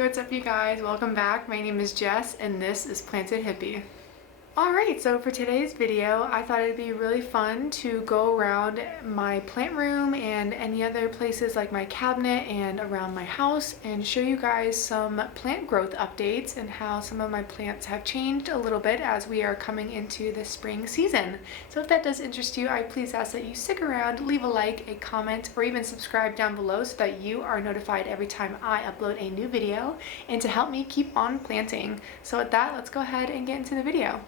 Hey, what's up you guys? Welcome back. My name is Jess and this is Planted Hippie. Alright, so for today's video, I thought it'd be really fun to go around my plant room and any other places like my cabinet and around my house and show you guys some plant growth updates and how some of my plants have changed a little bit as we are coming into the spring season. So if that does interest you, I please ask that you stick around, leave a like, a comment, or even subscribe down below so that you are notified every time I upload a new video and to help me keep on planting. So with that, let's go ahead and get into the video.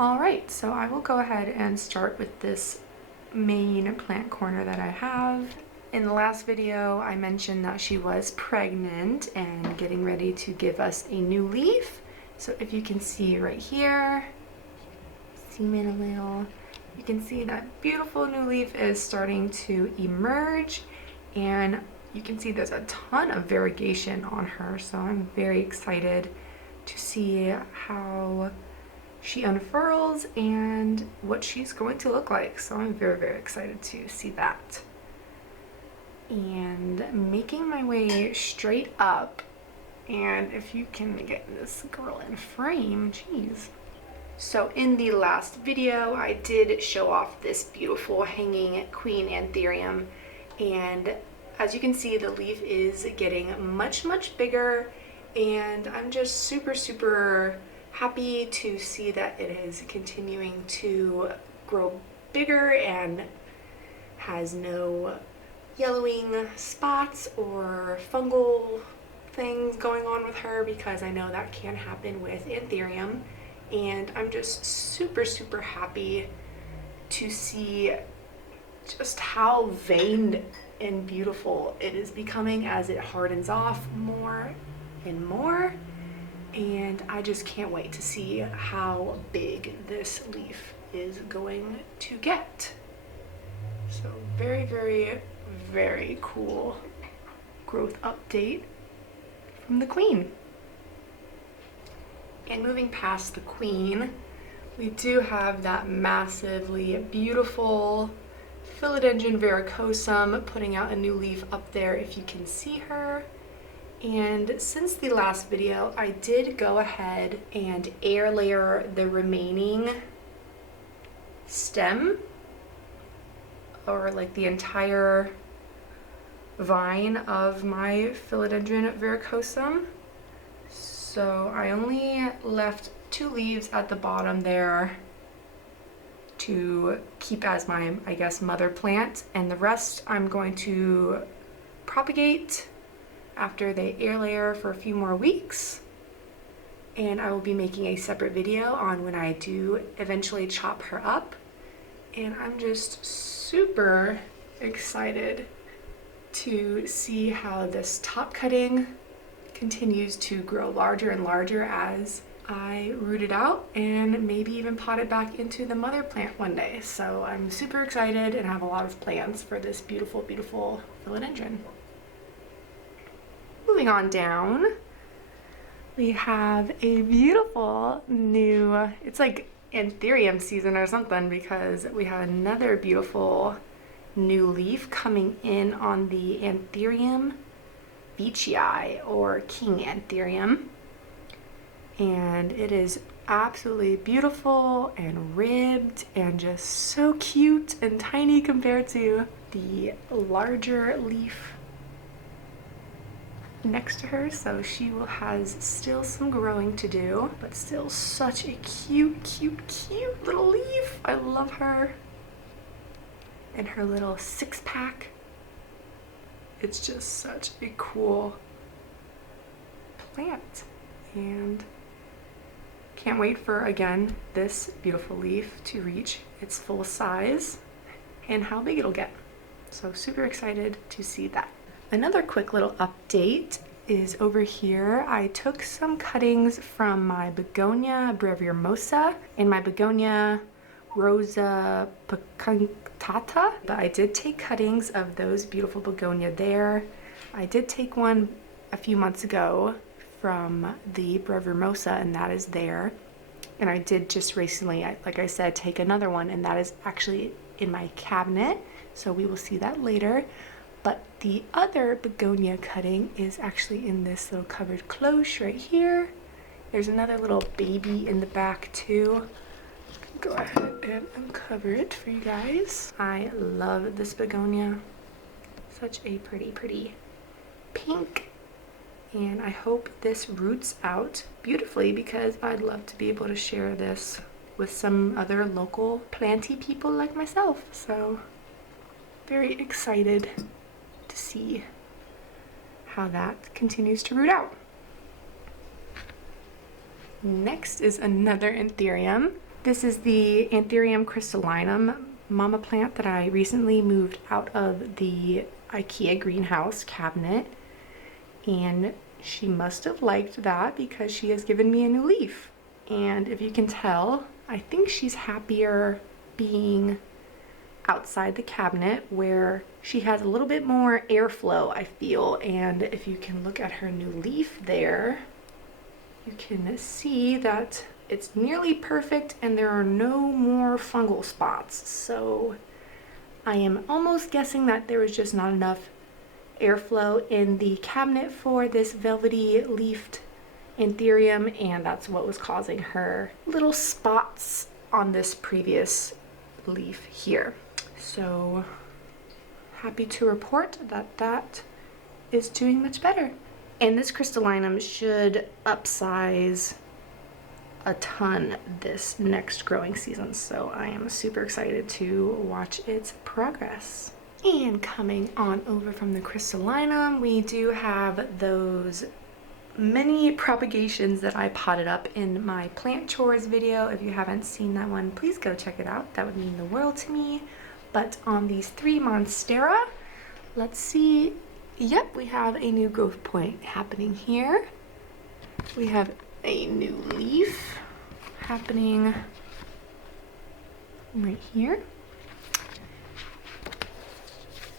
Alright, so I will go ahead and start with this main plant corner that I have. In the last video, I mentioned that she was pregnant and getting ready to give us a new leaf. So if you can see right here, zoom in a little, you can see that beautiful new leaf is starting to emerge, and you can see there's a ton of variegation on her. So I'm very excited to see how she unfurls and what she's going to look like. So I'm very, very excited to see that. And making my way straight up, and if you can get this girl in frame, geez. So in the last video, I did show off this beautiful hanging queen Antherium, and as you can see, the leaf is getting much, much bigger, and I'm just super, super happy to see that it is continuing to grow bigger and has no yellowing spots or fungal things going on with her, because I know that can happen with Antherium. And I'm just super, super happy to see just how veined and beautiful it is becoming as it hardens off more and more. And I just can't wait to see how big this leaf is going to get. So very, very, very cool growth update from the queen. And moving past the queen, we do have that massively beautiful Philodendron verrucosum putting out a new leaf up there if you can see her. And since the last video, I did go ahead and air layer the remaining stem, or like the entire vine of my Philodendron verrucosum. So I only left 2 leaves at the bottom there to keep as my, I guess, mother plant, and the rest I'm going to propagate after they air layer for a few more weeks. And I will be making a separate video on when I do eventually chop her up. And I'm just super excited to see how this top cutting continues to grow larger and larger as I root it out and maybe even pot it back into the mother plant one day. So I'm super excited and have a lot of plans for this beautiful, beautiful philodendron. Moving on down, we have a beautiful new, it's like Antherium season or something, because we have another beautiful new leaf coming in on the Antherium beechii, or King Antherium. And it is absolutely beautiful and ribbed and just so cute and tiny compared to the larger leaf next to her. So she has still some growing to do, but still such a cute, cute, cute little leaf. I love her and her little 6-pack. It's just such a cool plant, and can't wait for, again, this beautiful leaf to reach its full size and how big it'll get. So super excited to see that. Another quick little update is over here. I took some cuttings from my begonia breviormosa and my begonia rosa punctata, but I did take cuttings of those beautiful begonia there. I did take one a few months ago from the breviormosa, and that is there. And I did just recently, like I said, take another one, and that is actually in my cabinet, so we will see that later. But the other begonia cutting is actually in this little covered cloche right here. There's another little baby in the back too. Go ahead and uncover it for you guys. I love this begonia. Such a pretty pink. And I hope this roots out beautifully because I'd love to be able to share this with some other local planty people like myself. So very excited to see how that continues to root out. Next is another Antherium. This is the Antherium crystallinum mama plant that I recently moved out of the Ikea greenhouse cabinet, and she must have liked that because she has given me a new leaf. And if you can tell, I think she's happier being outside the cabinet where she has a little bit more airflow, I feel. And if you can look at her new leaf there, you can see that it's nearly perfect and there are no more fungal spots. So I am almost guessing that there was just not enough airflow in the cabinet for this velvety leafed Antherium, and that's what was causing her little spots on this previous leaf here. So happy to report that that is doing much better. And this crystallinum should upsize a ton this next growing season, so I am super excited to watch its progress. And coming on over from the crystallinum, we do have those many propagations that I potted up in my plant chores video. If you haven't seen that one, please go check it out. That would mean the world to me. But on these 3 monstera, let's see. Yep, we have a new growth point happening here. We have a new leaf happening right here.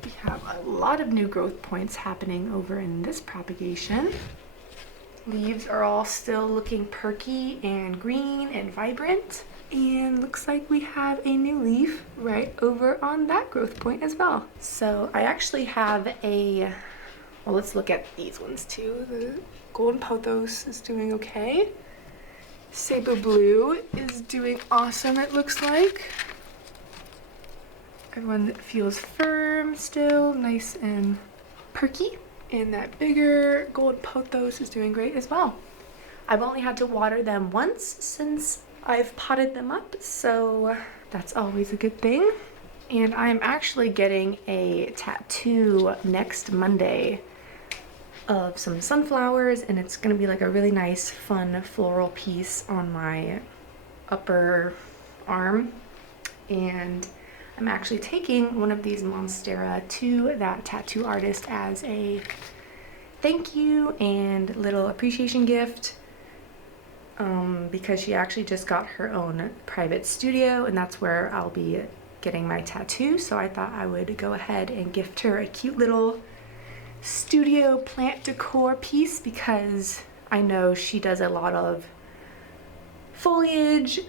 We have a lot of new growth points happening over in this propagation. Leaves are all still looking perky and green and vibrant. And looks like we have a new leaf right over on that growth point as well. So I actually have a, well, let's look at these ones too. The golden pothos is doing okay. Sabo blue is doing awesome, it looks like. Everyone feels firm still, nice and perky. And that bigger gold pothos is doing great as well. I've only had to water them once since I've potted them up, so that's always a good thing. And I'm actually getting a tattoo next Monday of some sunflowers, and it's gonna be like a really nice, fun floral piece on my upper arm. And I'm actually taking one of these monstera to that tattoo artist as a thank you and little appreciation gift, because she actually just got her own private studio, and that's where I'll be getting my tattoo. So I thought I would go ahead and gift her a cute little studio plant decor piece, because I know she does a lot of foliage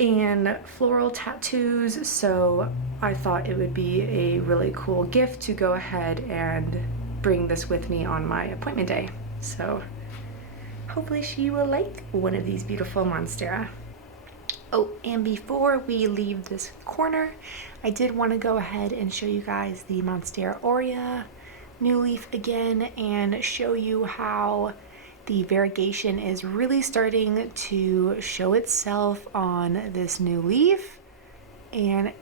and floral tattoos, so I thought it would be a really cool gift to go ahead and bring this with me on my appointment day. So hopefully she will like one of these beautiful monstera. Oh, and before we leave this corner, I did want to go ahead and show you guys the Monstera aurea new leaf again and show you how the variegation is really starting to show itself on this new leaf. And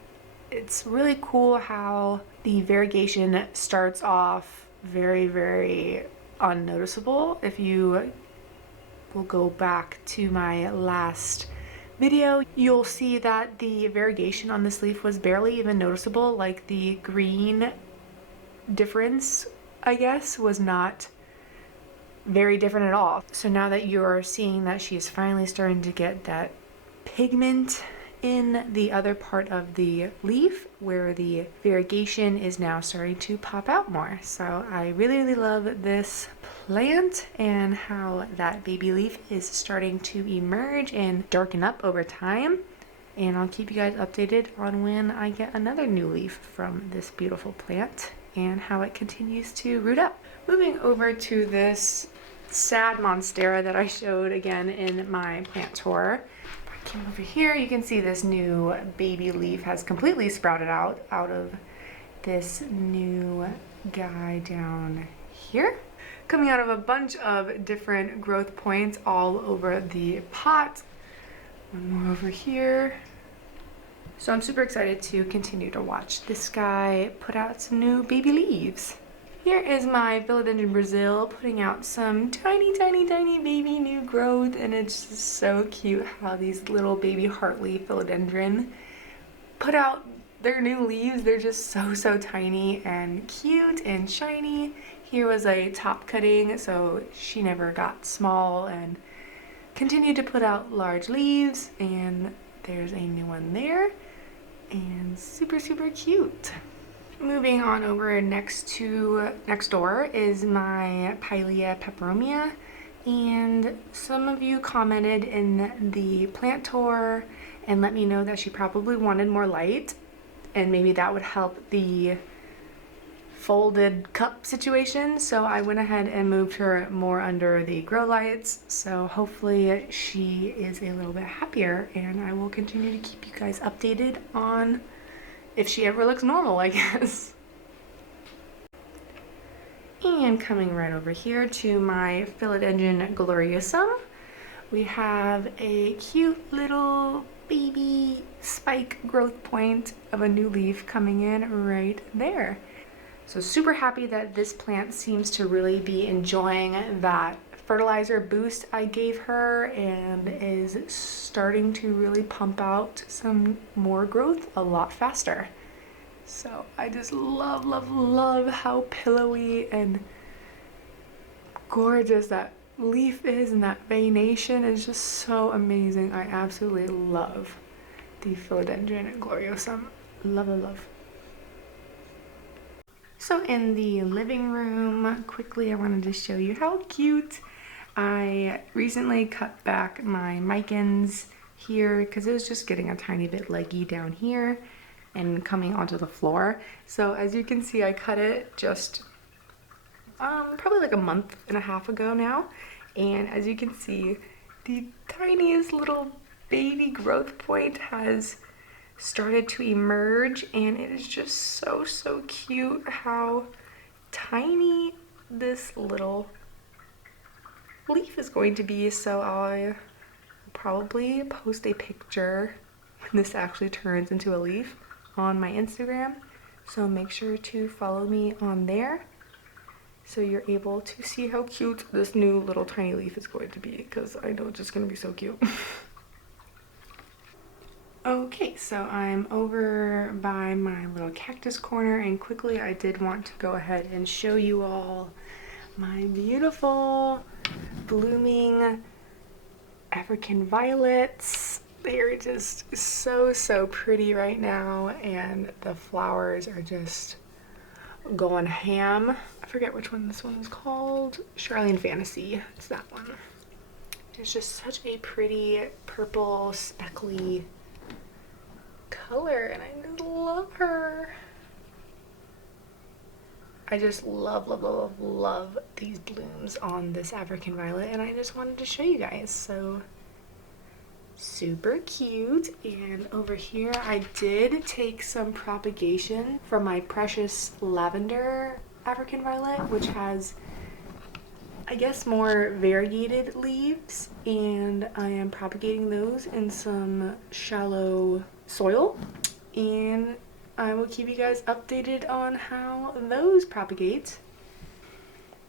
it's really cool how the variegation starts off very unnoticeable. If you will go back to my last video, you'll see that the variegation on this leaf was barely even noticeable. Like the green difference, I guess, was not very different at all. So now that you're seeing that she's finally starting to get that pigment in the other part of the leaf where the variegation is now starting to pop out more. So I really love this plant and how that baby leaf is starting to emerge and darken up over time. And I'll keep you guys updated on when I get another new leaf from this beautiful plant. and how it continues to root up. Moving over to this sad monstera that I showed again in my plant tour. If I came over here, you can see this new baby leaf has completely sprouted out of this new guy down here, coming out of a bunch of different growth points all over the pot. One more over here. So I'm super excited to continue to watch this guy put out some new baby leaves. Here is my Philodendron Brazil putting out some tiny, tiny, tiny baby new growth, and it's just so cute how these little baby heartleaf philodendron put out their new leaves. They're just so, so tiny and cute and shiny. Here was a top cutting, so she never got small and continued to put out large leaves, and there's a new one there, and super, super cute. Moving on over next door is my Pilea peperomia, and some of you commented in the plant tour and let me know that she probably wanted more light, and maybe that would help the folded cup situation, so I went ahead and moved her more under the grow lights, so hopefully she is a little bit happier, and I will continue to keep you guys updated on if she ever looks normal, I guess. And coming right over here to my Philodendron gloriosum, we have a cute little baby spike growth point of a new leaf coming in right there. So super happy that this plant seems to really be enjoying that fertilizer boost I gave her and is starting to really pump out some more growth a lot faster. So I just love, love, love how pillowy and gorgeous that leaf is, and that veination is just so amazing. I absolutely love the Philodendron gloriosum. Love, love, love. So in the living room, quickly I wanted to show you how cute. I recently cut back my micans here because it was just getting a tiny bit leggy down here and coming onto the floor. So as you can see, I cut it just probably like a month and a half ago now. And as you can see, the tiniest little baby growth point has started to emerge, and it is just so, so cute how tiny this little leaf is going to be. So I'll probably post a picture when this actually turns into a leaf on my Instagram, so make sure to follow me on there so you're able to see how cute this new little tiny leaf is going to be, because I know it's just going to be so cute. Okay, so I'm over by my little cactus corner, and quickly I did want to go ahead and show you all my beautiful blooming African violets. They're just so, so pretty right now, and the flowers are just going ham. I forget which one this one's called. Charlene Fantasy, it's that one. It's just such a pretty purple speckly color, and I just love her. I just love, love, love, love these blooms on this African violet, and I just wanted to show you guys. So super cute. And over here I did take some propagation from my precious lavender African violet, which has, I guess, more variegated leaves, and I am propagating those in some shallow soil, and I will keep you guys updated on how those propagate.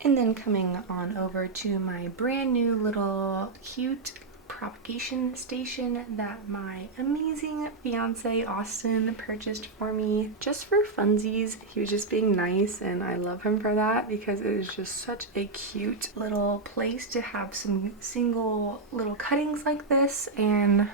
And then coming on over to my brand new little cute propagation station that my amazing fiance Austin purchased for me just for funsies. He was just being nice, and I love him for that because it is just such a cute little place to have some single little cuttings like this. And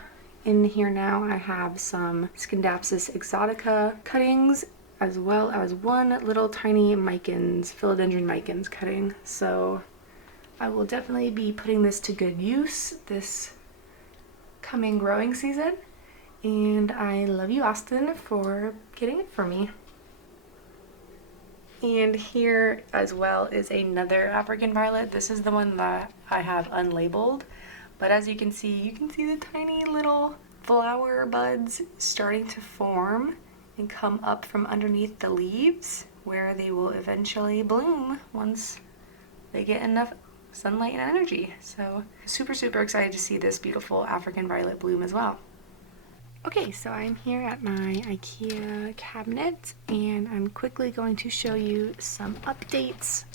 in here now I have some Scindapsus exotica cuttings, as well as one little tiny micans, philodendron micans cutting. So I will definitely be putting this to good use this coming growing season, and I love you, Austin, for getting it for me. And here as well is another African violet. This is the one that I have unlabeled, but as you can see the tiny little flower buds starting to form and come up from underneath the leaves, where they will eventually bloom once they get enough sunlight and energy. So super excited to see this beautiful African violet bloom as well. Okay, so I'm here at my Ikea cabinet and I'm quickly going to show you some updates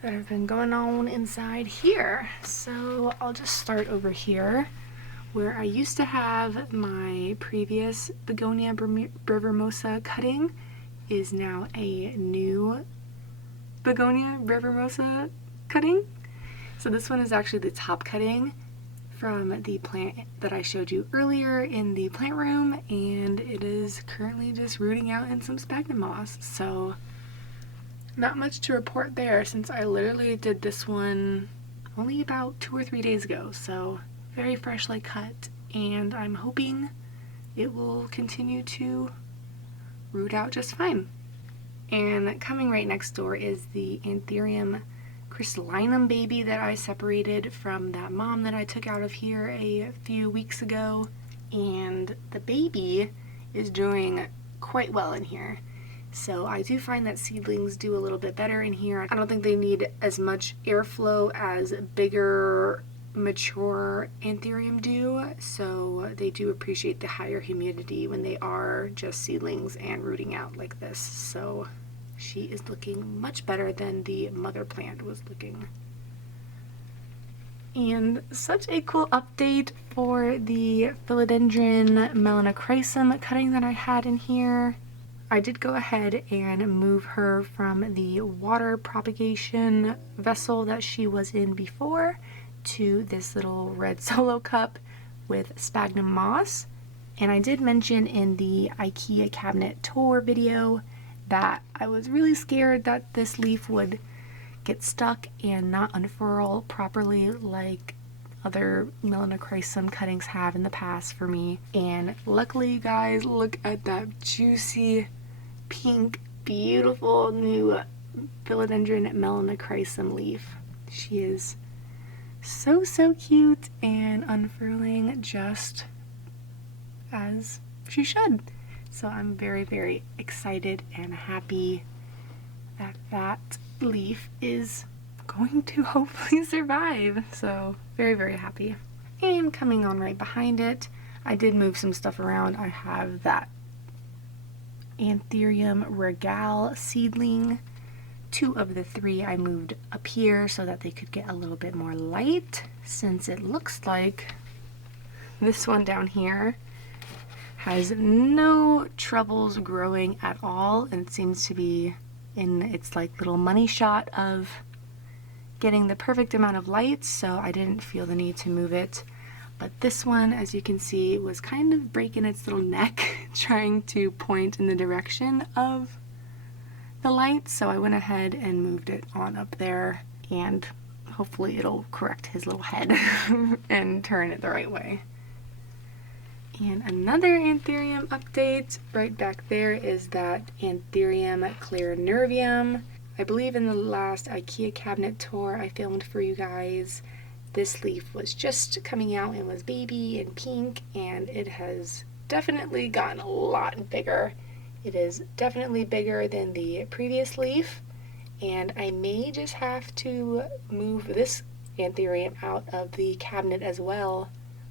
that have been going on inside here. So I'll just start over here where I used to have my previous Begonia brevimosa cutting is now a new Begonia brevimosa cutting. So this one is actually the top cutting from the plant that I showed you earlier in the plant room, and it is currently just rooting out in some sphagnum moss. So not much to report there since I literally did this one only about 2 or 3 days ago. So very freshly cut, and I'm hoping it will continue to root out just fine. And coming right next door is the Antherium crystallinum baby that I separated from that mom that I took out of here a few weeks ago, and the baby is doing quite well in here. So I do find that seedlings do a little bit better in here. I don't think they need as much airflow as bigger mature Antherium do, so they do appreciate the higher humidity when they are just seedlings and rooting out like this. So she is looking much better than the mother plant was looking. And such a cool update for the philodendron melanochrysum cutting that I had in here. I did go ahead and move her from the water propagation vessel that she was in before to this little red solo cup with sphagnum moss. And I did mention in the Ikea cabinet tour video that I was really scared that this leaf would get stuck and not unfurl properly like other melanochrysum cuttings have in the past for me. And luckily, you guys, look at that juicy pink beautiful new philodendron melanochrysum leaf. She is so cute and unfurling just as she should. So I'm very excited and happy that that leaf is going to hopefully survive. So very happy. And coming on right behind it, I did move some stuff around. I have that Antherium regale seedling. 2 of the 3 I moved up here so that they could get a little bit more light, since it looks like this one down here has no troubles growing at all, and it seems to be in its like little money shot of getting the perfect amount of light, so I didn't feel the need to move it. But this one, as you can see, was kind of breaking its little neck trying to point in the direction of the light, so I went ahead and moved it on up there, and hopefully it'll correct his little head and turn it the right way. And another Antherium update right back there is that Antherium clarinervium. I believe in the last Ikea cabinet tour I filmed for you guys, this leaf was just coming out and was baby and pink, and it has definitely gotten a lot bigger. It is definitely bigger than the previous leaf, and I may just have to move this Antherium out of the cabinet as well.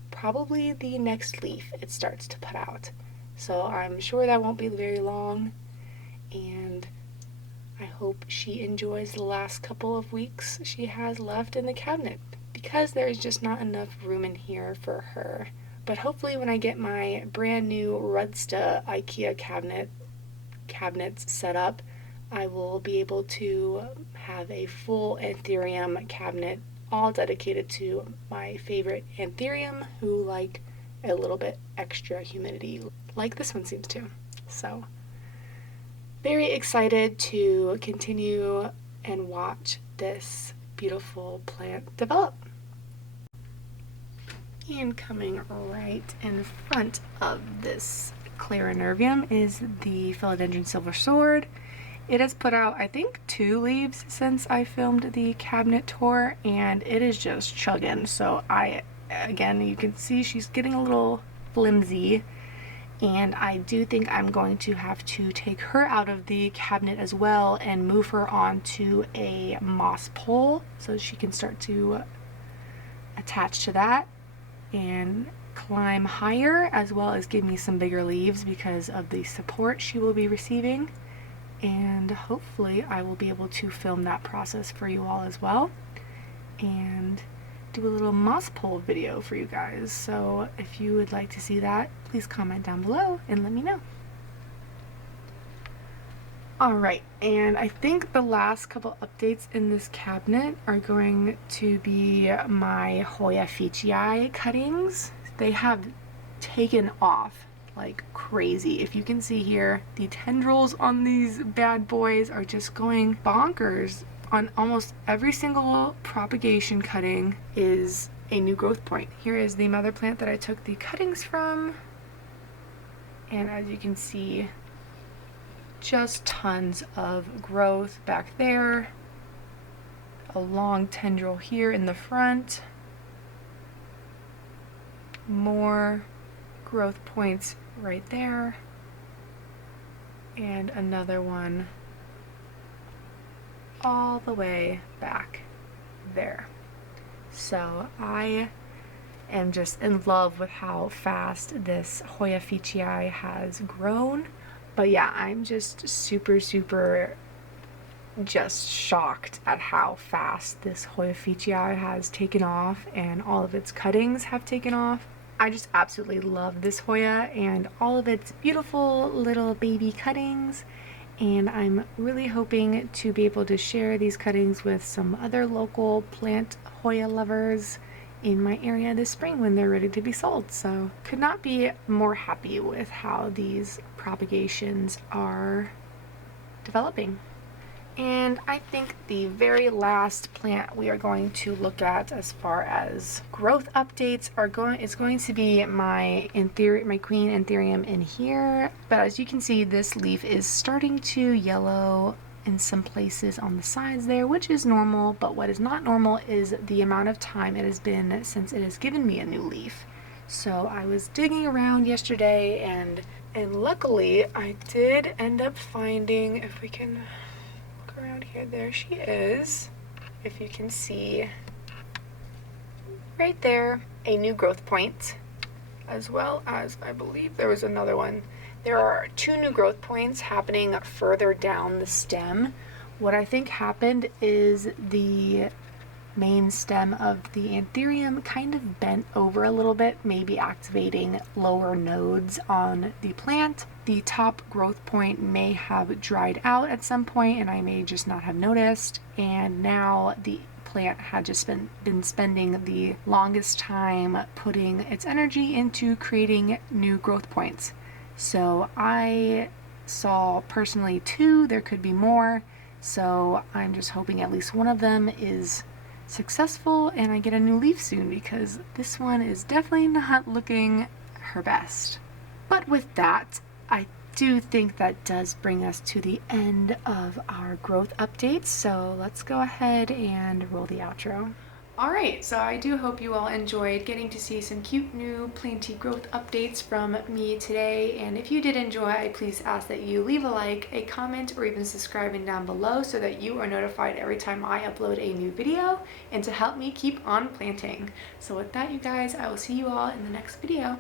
Probably the next leaf it starts to put out. So I'm sure that won't be very long, and I hope she enjoys the last couple of weeks she has left in the cabinet, because there's just not enough room in here for her. But hopefully when I get my brand new Rudsta Ikea cabinets set up, I will be able to have a full Antherium cabinet all dedicated to my favorite Antherium who like a little bit extra humidity like this one seems to. So very excited to continue and watch this beautiful plant develop. And coming right in front of this clarinervium is the philodendron silver sword. It has put out, I think, 2 leaves since I filmed the cabinet tour, and it is just chugging. So again, you can see she's getting a little flimsy, and I do think I'm going to have to take her out of the cabinet as well and move her onto a moss pole so she can start to attach to that and climb higher, as well as give me some bigger leaves because of the support she will be receiving. And hopefully I will be able to film that process for you all as well and do a little moss pole video for you guys. So if you would like to see that, please comment down below and let me know. Alright, and I think the last couple updates in this cabinet are going to be my Hoya Ficus cuttings. They have taken off like crazy. If you can see here, the tendrils on these bad boys are just going bonkers. On almost every single propagation cutting is a new growth point. Here is the mother plant that I took the cuttings from, and as you can see, just tons of growth back there, a long tendril here in the front, more growth points right there, and another one all the way back there. So I am just in love with how fast this Hoya Ficus has grown. But yeah, I'm just super just shocked at how fast this Hoya Ficus has taken off, and all of its cuttings have taken off. I just absolutely love this Hoya and all of its beautiful little baby cuttings, and I'm really hoping to be able to share these cuttings with some other local plant Hoya lovers in my area this spring when they're ready to be sold. So could not be more happy with how these propagations are developing. And I think the very last plant we are going to look at as far as growth updates is going to be my queen Antherium in here. But as you can see, this leaf is starting to yellow in some places on the sides there, which is normal, but what is not normal is the amount of time it has been since it has given me a new leaf. So I was digging around yesterday, and luckily I did end up finding, if we can look around here, there she is, if you can see right there, a new growth point, as well as I believe there was another one. There are 2 new growth points happening further down the stem. What I think happened is the main stem of the Antherium kind of bent over a little bit, maybe activating lower nodes on the plant. The top growth point may have dried out at some point, and I may just not have noticed, and now the plant had just been spending the longest time putting its energy into creating new growth points. So I saw personally 2, there could be more, so I'm just hoping at least one of them is successful and I get a new leaf soon, because this one is definitely not looking her best. But with that, I do think that does bring us to the end of our growth updates, so let's go ahead and roll the outro. Alright, so I do hope you all enjoyed getting to see some cute new planty growth updates from me today, and if you did enjoy, I please ask that you leave a like, a comment, or even subscribing down below so that you are notified every time I upload a new video, and to help me keep on planting. So with that, you guys, I will see you all in the next video.